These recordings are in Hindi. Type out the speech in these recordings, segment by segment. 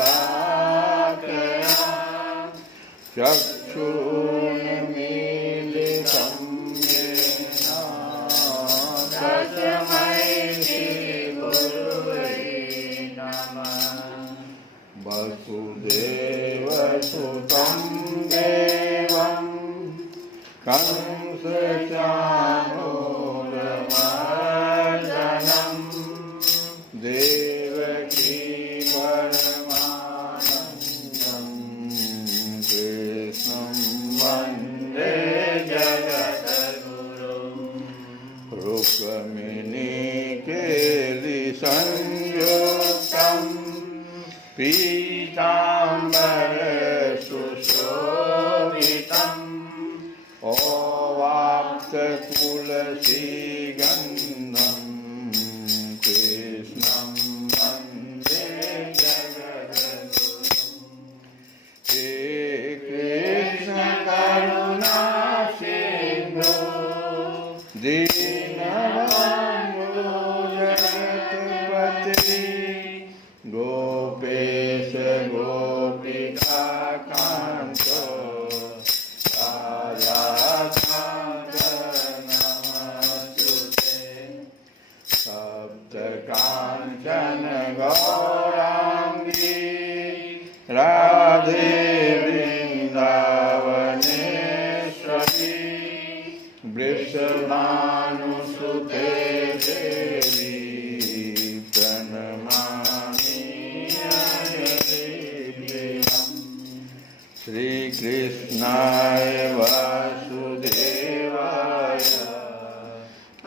ज्ञानाञ्जनशलाकया चक्षुरुन्मीलितं येन तस्मै श्रीगुरुवे नमः। वसुदेवसुतं देवं कंसचाणूरमर्दनं देवकी परमानन्दं कृष्णं वन्दे जगद्गुरुं। रुक्मिणीकेलिसंयुक्तं पीताम्बरसुशोभितम् ओवाप्ततुलसीगन्धं कृष्णं वन्दे जगद्गुरुं। हे कृष्ण करुणा सिन्धु दीनबन्धु जगत्पते गोपेश गोपिकान्त राधाकान्त नमस्तुते। सप्तकाञ्चन गौराङ्गी राधे वृन्दावनेश्वरी वृषभानुसुते देवी प्रणमामि हरिप्रियम्। श्रीकृष्णाय वासुदेवाय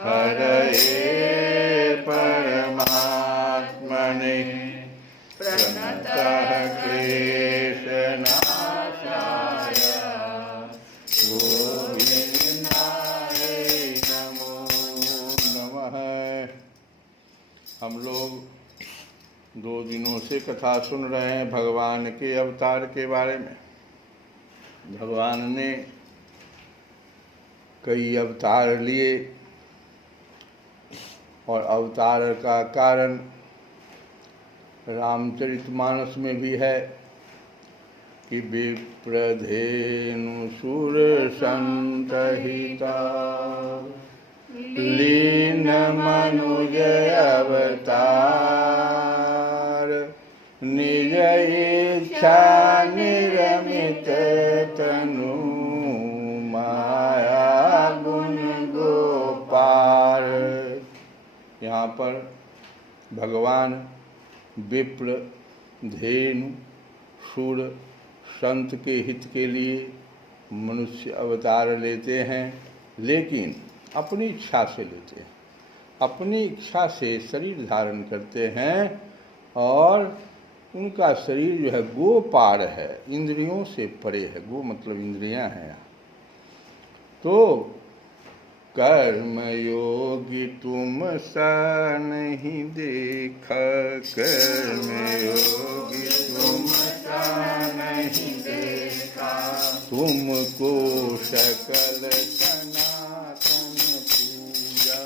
हरये परमात्मने प्रणतः क्लेशनाशाय गोविन्दाय नमो नमः। हम लोग 2 दिनों से कथा सुन रहे हैं भगवान के अवतार के बारे में। भगवान ने कई अवतार लिए और अवतार का कारण रामचरितमानस में भी है कि विप्रधेनुसुर संतहिता लीन मनुज अवतार निज इच्छा निरमित तनु माया गुण गोपार। यहाँ पर भगवान विप्र धेनु सुर संत के हित के लिए मनुष्य अवतार लेते हैं, लेकिन अपनी इच्छा से लेते हैं, अपनी इच्छा से शरीर धारण करते हैं और उनका शरीर जो है गोपार है, इंद्रियों से परे है। गो मतलब इंद्रियां हैं। तो कर्मयोगी तुम सा नहीं देखा, कर्मयोगी तुम सा नहीं देखा, तुमको सकल सनातन पूजा,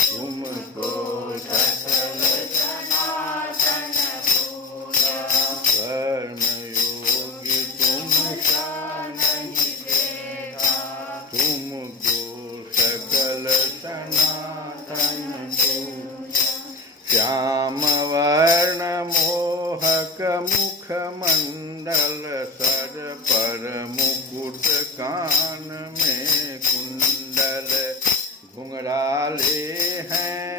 तुमको सकल सनातन पूजा। कर्मयोगी तुम सा नहीं देखा, तुमको सकल सनातन पूजा। श्याम वर्ण मोहक मुखमंडल सर पर मुकुट कान में कुंडल, घुंघराले हैं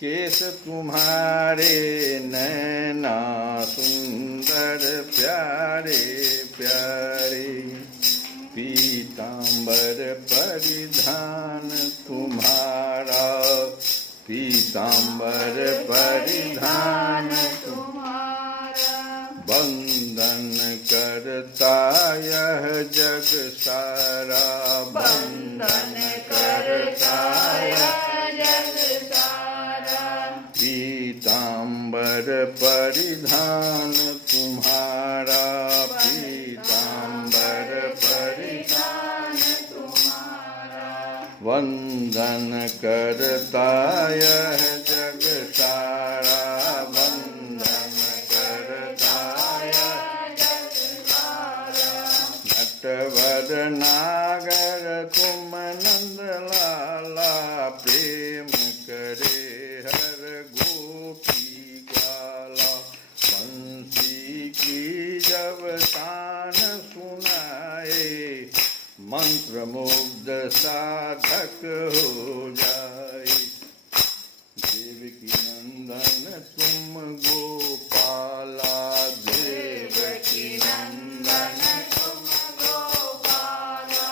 केस तुम्हारे नैना सुंदर प्यारे प्यारे, पीतांबर परिधान तुम्हारा, पीतांबर परिधान तुम्हारा। वंदन करता यह जग सारा, वंदन करता यह जग सारा, पीतांबर परिधान तुम्हारा, पीतांबर परिधान तुम्हारा। वंदन बंधन करता यह जग सारा, बंधन करता यह जग सारा। नटवर नागर तुम नंद लाला, प्रेम करे हर गोपी ग्वाला। बंसी की जब तान सुनाए, मंत्र मुग्ध साधक हो जाए। देवकी नंदन तुम गोपाला, देवकी नंदन तुम गोपाला।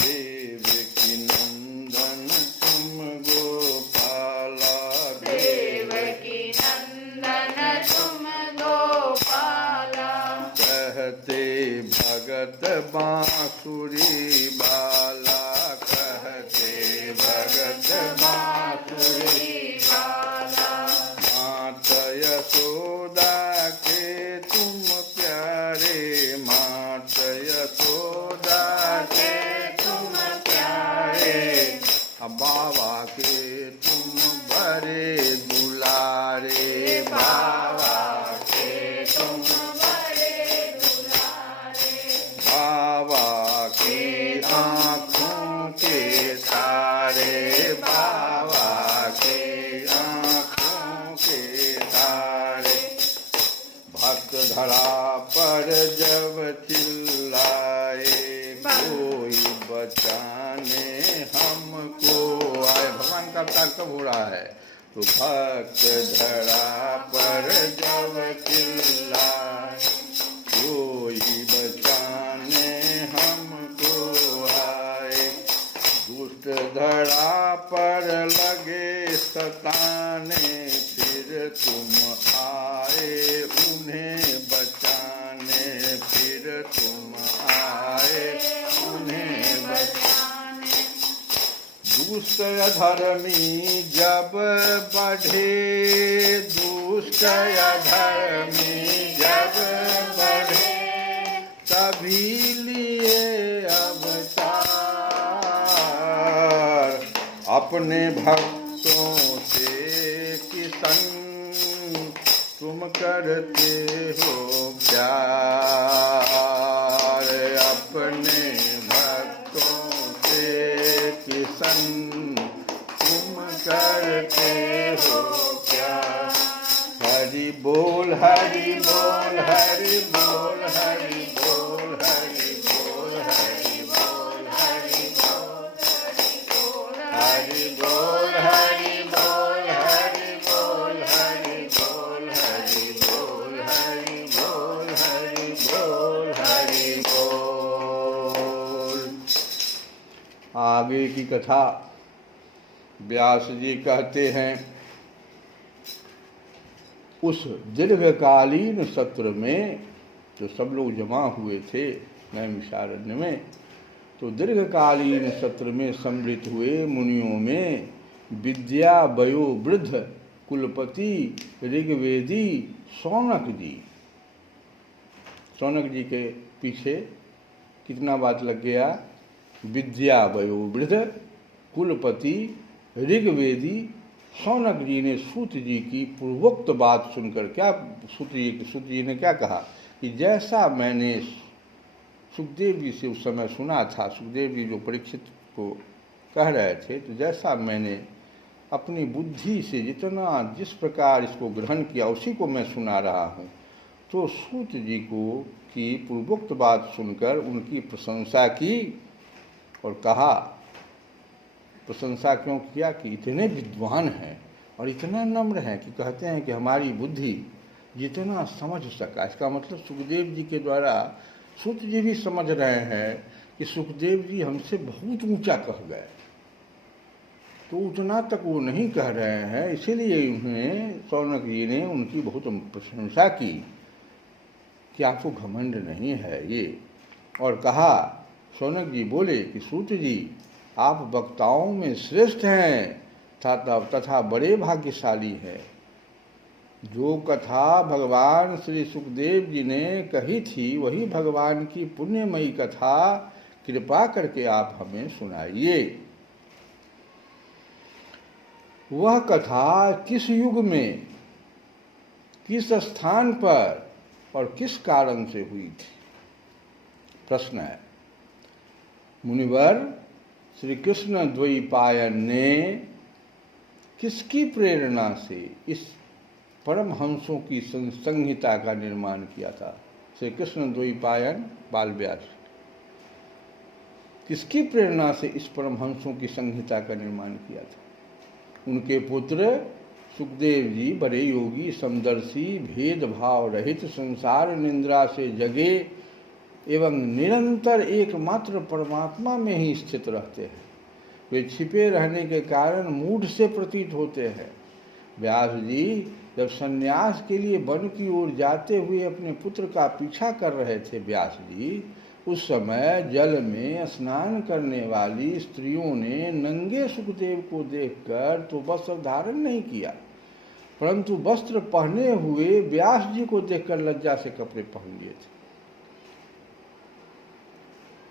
देवकी नंदन तुम गोपाला, देवकी नंदन तुम गोपाला। कहते भगत बांसुरी बाला, कहते भगत बांसुरी बाला। मात यशोदा के तुम प्यारे, मात यशोदा के तुम प्यारे। बाबा के तुम बड़े दुलारे, बाबा के तुम बड़े दुलारे। बाबा की आँखों के तारे, बाबा के आँखों के तारे। भक्त धरा पर जब चिल्लाए, कोई बचाने हमको आए। भगवान का अवतार कब हो रहा है? तो भक्त धरा पर जब चिल्लाए, कोई बचाने हमको आए। दुष्ट धरा पर लगे सताने, फिर तुम आए उन्हें बचाने, फिर तुम आए उन्हें बचाने। दुष्ट अधर्मी जब बढ़े, दुष्ट अधर्मी जब बढ़े, तभी लिए अवतार। अपने भक्तों से किसन तुम करते हो प्यार। अपने भक्तों से किसन तुम करते हो प्यार। हरि बोल हरि बोल हरि बोल हरि बोल हरि बोल हरि बोल हरि बोल हरि बोल हरि बोल हरि बोल हरि बोल हरि बोल हरि बोल हरि बोल हरि बोल। आगे की कथा व्यास जी कहते हैं, उस दीर्घकालीन सत्र में जो सब लोग जमा हुए थे नैमिषारण्य में, तो दीर्घकालीन सत्र में सम्मिलित हुए मुनियों में विद्या वयो वृद्ध कुलपति ऋग्वेदी शौनक जी के पीछे कितना बात लग गया? विद्या वयो वृद्ध कुलपति ऋग्वेदी शौनक जी ने सूत जी की पूर्वोक्त बात सुनकर क्या सूत जी ने क्या कहा कि जैसा मैंने सुखदेव जी से उस समय सुना था, सुखदेव जी जो परीक्षित को कह रहे थे, तो जैसा मैंने अपनी बुद्धि से जिस प्रकार इसको ग्रहण किया उसी को मैं सुना रहा हूँ। तो सूत जी को की पूर्वोक्त बात सुनकर उनकी प्रशंसा की और कहा, प्रशंसा क्यों किया कि इतने विद्वान हैं और इतना नम्र हैं कि कहते हैं कि हमारी बुद्धि जितना समझ सका। इसका मतलब सुखदेव जी के द्वारा सूत जी भी समझ रहे हैं कि सुखदेव जी हमसे बहुत ऊंचा कह गए, तो उतना तक वो नहीं कह रहे हैं, इसीलिए उन्हें शौनक जी ने उनकी बहुत प्रशंसा की कि आपको घमंड नहीं है ये। और कहा, शौनक जी बोले कि सूत जी आप वक्ताओं में श्रेष्ठ हैं तथा बड़े भाग्यशाली हैं। जो कथा भगवान श्री सुखदेव जी ने कही थी वही भगवान की पुण्यमयी कथा कृपा करके आप हमें सुनाइए। वह कथा किस युग में, किस स्थान पर और किस कारण से हुई थी? प्रश्न है। मुनिवर, श्री कृष्ण द्वैपायन ने किसकी प्रेरणा से इस परमहंसों की संहिता का निर्माण किया था? श्री कृष्ण द्वैपायन बाल व्यास किसकी प्रेरणा से इस परमहंसों की संहिता का निर्माण किया था? उनके पुत्र सुखदेव जी बड़े योगी, समदर्शी, भेदभाव रहित, संसार निंद्रा से जगे एवं निरंतर एकमात्र परमात्मा में ही स्थित रहते हैं। वे छिपे रहने के कारण मूढ़ से प्रतीत होते हैं। व्यास जी जब संन्यास के लिए वन की ओर जाते हुए अपने पुत्र का पीछा कर रहे थे, व्यास जी उस समय जल में स्नान करने वाली स्त्रियों ने नंगे सुखदेव को देखकर तो वस्त्र धारण नहीं किया, परंतु वस्त्र पहने हुए व्यास जी को देखकर लज्जा से कपड़े पहन लिए थे।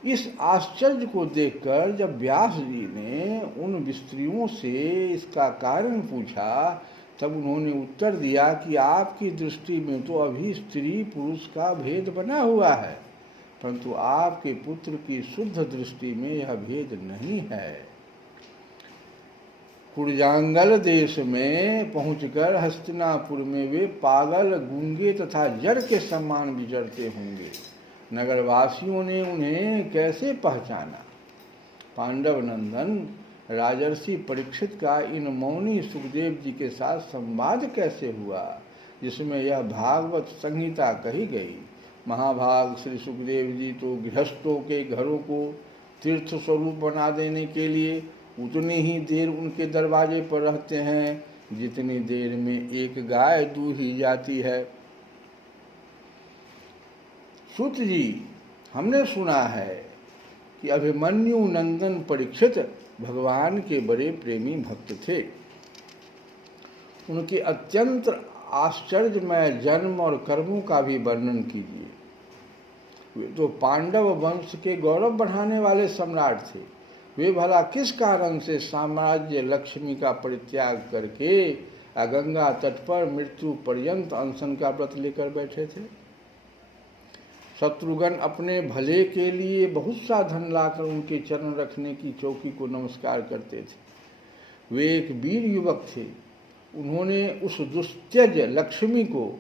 इस आश्चर्य को देखकर जब व्यास जी ने उन स्त्रियों से इसका कारण पूछा, तब उन्होंने उत्तर दिया कि आपकी दृष्टि में तो अभी स्त्री पुरुष का भेद बना हुआ है, परंतु आपके पुत्र की शुद्ध दृष्टि में यह भेद नहीं है। कुरजांगल देश में पहुंचकर हस्तिनापुर में वे पागल, गूंगे तथा जड़ के समान विचरते होंगे। नगरवासियों ने उन्हें कैसे पहचाना? पांडव नंदन राजर्षि परीक्षित का इन मौनी सुखदेव जी के साथ संवाद कैसे हुआ, जिसमें यह भागवत संहिता कही गई? महाभाग श्री सुखदेव जी तो गृहस्थों के घरों को तीर्थ स्वरूप बना देने के लिए उतनी ही देर उनके दरवाजे पर रहते हैं जितनी देर में एक गाय दूही जाती है। सूत जी, हमने सुना है कि अभिमन्यु नंदन परीक्षित भगवान के बड़े प्रेमी भक्त थे। उनके अत्यंत आश्चर्यमय जन्म और कर्मों का भी वर्णन कीजिए। वे तो पांडव वंश के गौरव बढ़ाने वाले सम्राट थे। वे भला किस कारण से साम्राज्य लक्ष्मी का परित्याग करके गंगा तट पर मृत्यु पर्यंत अनशन का व्रत लेकर बैठे थे? शत्रुघ्न अपने भले के लिए बहुत सा धन लाकर उनके चरण रखने की चौकी को नमस्कार करते थे। वे एक वीर युवक थे। उन्होंने उस दुस्त्यज लक्ष्मी को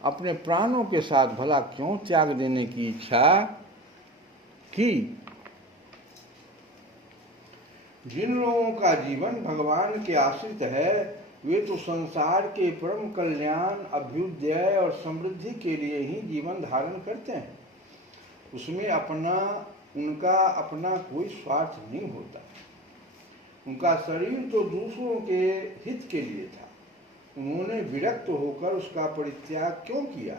अपने प्राणों के साथ भला क्यों त्याग देने की इच्छा की? जिन लोगों का जीवन भगवान के आश्रित है, वे तो संसार के परम कल्याण, अभ्युदय और समृद्धि के लिए ही जीवन धारण करते हैं। उसमें उनका अपना कोई स्वार्थ नहीं होता। उनका शरीर तो दूसरों के हित के लिए था। उन्होंने विरक्त होकर उसका परित्याग क्यों किया?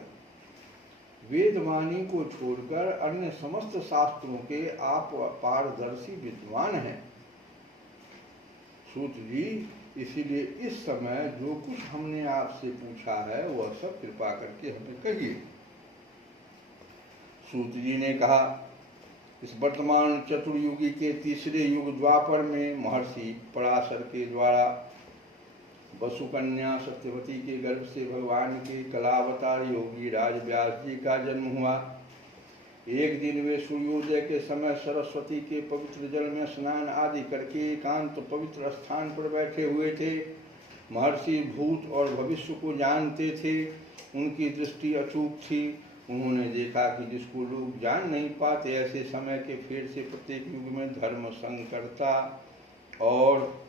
वेदवाणी को छोड़कर अन्य समस्त शास्त्रों के आप पारदर्शी विद्वान हैं। सूत जी, इसीलिए इस समय जो कुछ हमने आपसे पूछा है वह सब कृपा करके हमें कहिए। सूत जी ने कहा, इस वर्तमान चतुर्युगी के तीसरे युग द्वापर में महर्षि पराशर के द्वारा वसुकन्या सत्यवती के गर्भ से भगवान के कलावतार योगी राज व्यास जी का जन्म हुआ। एक दिन वे सूर्योदय के समय सरस्वती के पवित्र जल में स्नान आदि करके एकांत पवित्र स्थान पर बैठे हुए थे। महर्षि भूत और भविष्य को जानते थे। उनकी दृष्टि अचूक थी। उन्होंने देखा कि जिसको लोग जान नहीं पाते, ऐसे समय के फेर से प्रत्येक युग में धर्म संकरता और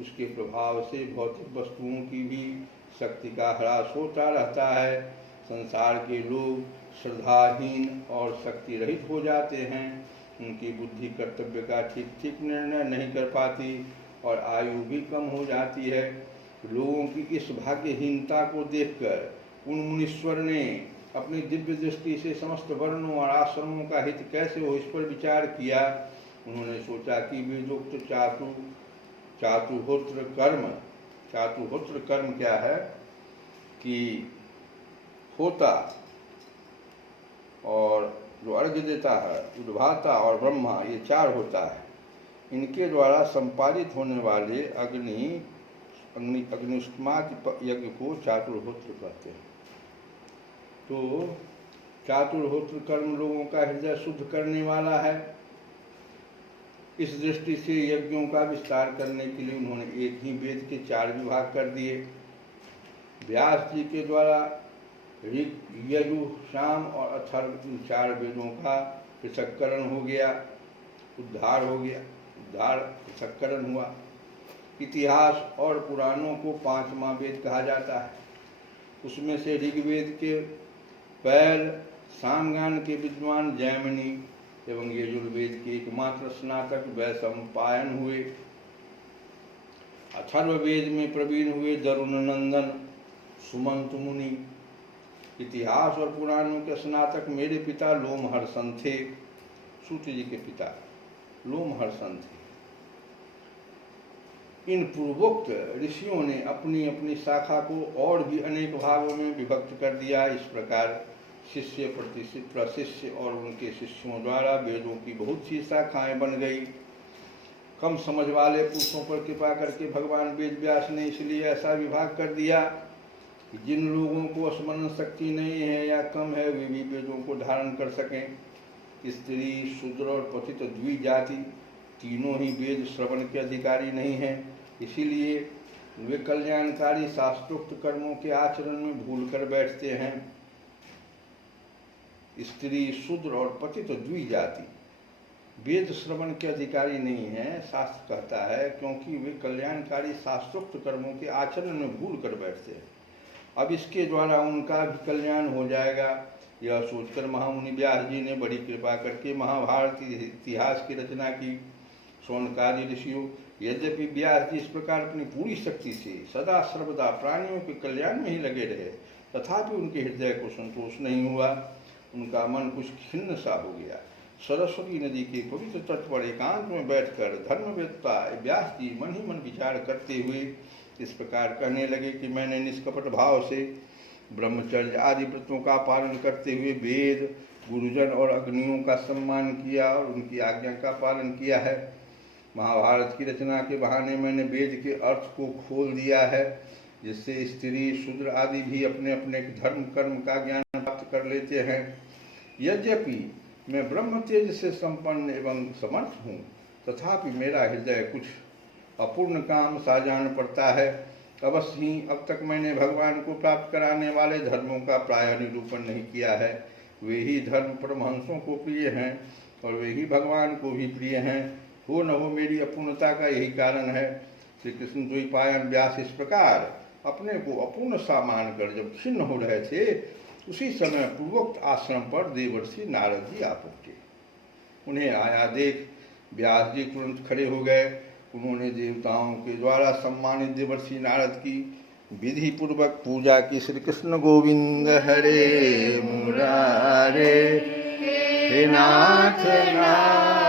उसके प्रभाव से भौतिक वस्तुओं की भी शक्ति का ह्रास होता रहता है। संसार के लोग श्रद्धाहीन और शक्ति रहित हो जाते हैं। उनकी बुद्धि कर्तव्य का ठीक ठीक निर्णय नहीं कर पाती और आयु भी कम हो जाती है। लोगों की इस भाग्यहीनता को देखकर उन मुनीश्वर ने अपनी दिव्य दृष्टि से समस्त वर्णों और आश्रमों का हित कैसे हो, इस पर विचार किया। उन्होंने सोचा कि वेदोक्त चातुहोत्र कर्म क्या है कि होता और जो अर्घ्य देता है, उद्भाता और ब्रह्मा, ये चार होता है। इनके द्वारा संपादित होने वाले अग्नि, अग्निष्टमात यज्ञ को चातुर्होत्र कहते हैं। तो चातुर्होत्र कर्म लोगों का हृदय शुद्ध करने वाला है। इस दृष्टि से यज्ञों का विस्तार करने के लिए उन्होंने एक ही वेद के 4 विभाग कर दिए। व्यास जी के द्वारा ऋग, यजु, साम और अथर्व इन 4 वेदों का पृथक्करण हो गया, उद्धार हो गया, उद्धार पृथक्करण हुआ। इतिहास और पुराणों को 5वां वेद कहा जाता है। उसमें से ऋग्वेद के पैल, सामगान के विद्वान जैमिनी एवं यजुर्वेद के एकमात्र स्नातक वैशंपायन हुए। अथर्ववेद में प्रवीण हुए दरुणनंदन सुमंत मुनि। इतिहास और पुराणों के स्नातक मेरे पिता लोमहर्षण थे, सूत जी के पिता लोमहर्षण थे। इन पूर्वोक्त ऋषियों ने अपनी अपनी शाखा को और भी अनेक भागों में विभक्त कर दिया। इस प्रकार शिष्य प्रशिष्य और उनके शिष्यों द्वारा वेदों की बहुत सी शाखाएं बन गई। कम समझ वाले पुरुषों पर कृपा करके भगवान वेद व्यास ने इसलिए ऐसा विभाग कर दिया कि जिन लोगों को स्मरण शक्ति नहीं है या कम है वे भी वेदों को धारण कर सकें। स्त्री, शूद्र और पतित द्विजाति तीनों ही वेद श्रवण के अधिकारी नहीं हैं। इसीलिए वे कल्याणकारी शास्त्रोक्त कर्मों के आचरण में भूल कर बैठते हैं। स्त्री, शूद्र और पतित द्विजाति वेद श्रवण के अधिकारी नहीं हैं, शास्त्र कहता है, क्योंकि वे कल्याणकारी शास्त्रोक्त कर्मों के आचरण में भूल कर बैठते हैं। अब इसके द्वारा उनका भी कल्याण हो जाएगा, यह सोचकर महामुनि व्यास जी ने बड़ी कृपा करके महाभारत इतिहास की रचना की। सोनकादि ऋषियों, यद्यपि व्यास जी इस प्रकार अपनी पूरी शक्ति से सदा सर्वदा प्राणियों के कल्याण में ही लगे रहे, तथापि उनके हृदय को संतोष नहीं हुआ। उनका मन कुछ खिन्न सा हो गया। सरस्वती नदी के पवित्र तट पर एकांत में बैठकर धर्मवेत्ता व्यास जी मन ही मन विचार करते हुए इस प्रकार कहने लगे कि मैंने निष्कपट भाव से ब्रह्मचर्य आदि व्रतों का पालन करते हुए वेद, गुरुजन और अग्नियों का सम्मान किया और उनकी आज्ञा का पालन किया है। महाभारत की रचना के बहाने मैंने वेद के अर्थ को खोल दिया है, जिससे स्त्री, शूद्र आदि भी अपने अपने धर्म कर्म का ज्ञान प्राप्त कर लेते हैं। यद्यपि मैं ब्रह्म तेज से संपन्न एवं समर्थ हूँ, तथापि मेरा हृदय कुछ अपूर्ण काम सा जान पड़ता है। अवश्य ही अब तक मैंने भगवान को प्राप्त कराने वाले धर्मों का प्राय निरूपण नहीं किया है। वे ही धर्म परमहंसों को प्रिय हैं और वे ही भगवान को भी प्रिय हैं। हो न हो मेरी अपूर्णता का यही कारण है। श्री कृष्ण द्वैपायन व्यास इस प्रकार अपने को अपूर्ण सा मानकर जब खिन्न हो रहे थे, उसी समय पूर्वोक्त आश्रम पर देवर्षि नारद जी आ पहुंचे। उन्हें आया देख व्यास जी तुरंत खड़े हो गए। उन्होंने देवताओं के द्वारा सम्मानित देवर्षि नारद की विधि पूर्वक पूजा की। श्री कृष्ण गोविंद हरे मुरारे हे नाथ नारायण